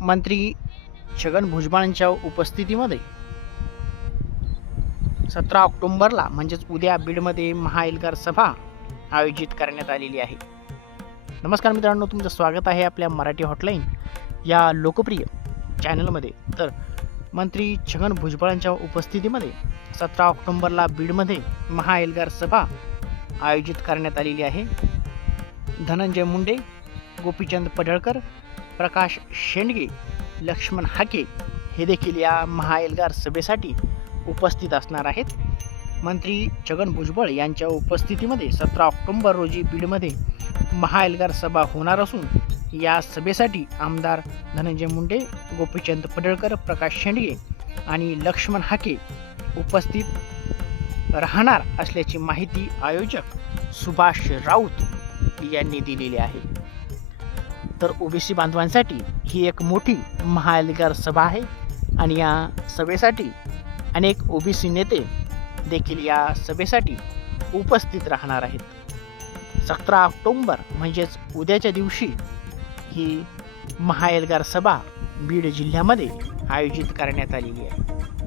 मंत्री छगन भुजबळांच्या उपस्थितीमध्ये सतरा ऑक्टोंबरला म्हणजेच उद्या बीडमध्ये महाएल्गार सभा आयोजित करण्यात आलेली आहे. नमस्कार मित्रांनो तुमचं स्वागत आहे आपल्या मराठी हॉटलाईन या लोकप्रिय चॅनलमध्ये. तर मंत्री छगन भुजबळांच्या उपस्थितीमध्ये सतरा ऑक्टोंबरला बीडमध्ये महाएल्गार सभा आयोजित करण्यात आलेली आहे. धनंजय मुंडे गोपीचंद पडळकर प्रकाश शेंडगे लक्ष्मण हाके हे देखील या महाएल्गार सभेसाठी उपस्थित असणार आहेत. मंत्री छगन भुजबळ यांच्या उपस्थितीमध्ये सतरा ऑक्टोंबर रोजी बीडमध्ये महाएल्गार सभा होणार असून या सभेसाठी आमदार धनंजय मुंडे गोपीचंद पडळकर प्रकाश शेंडगे आणि लक्ष्मण हाके उपस्थित राहणार असल्याची माहिती आयोजक सुभाष राऊत यांनी दिलेली आहे. तर ओबीसी बांधवांसाठी ही एक मोठी महाएल्गार सभा आहे आणि या सभेसाठी अनेक ओबीसी नेते देखील या सभेसाठी उपस्थित राहणार आहेत. सतरा ऑक्टोंबर म्हणजेच उद्याच्या दिवशी ही महाएल्गार सभा बीड जिल्ह्यामध्ये आयोजित करण्यात आलेली आहे.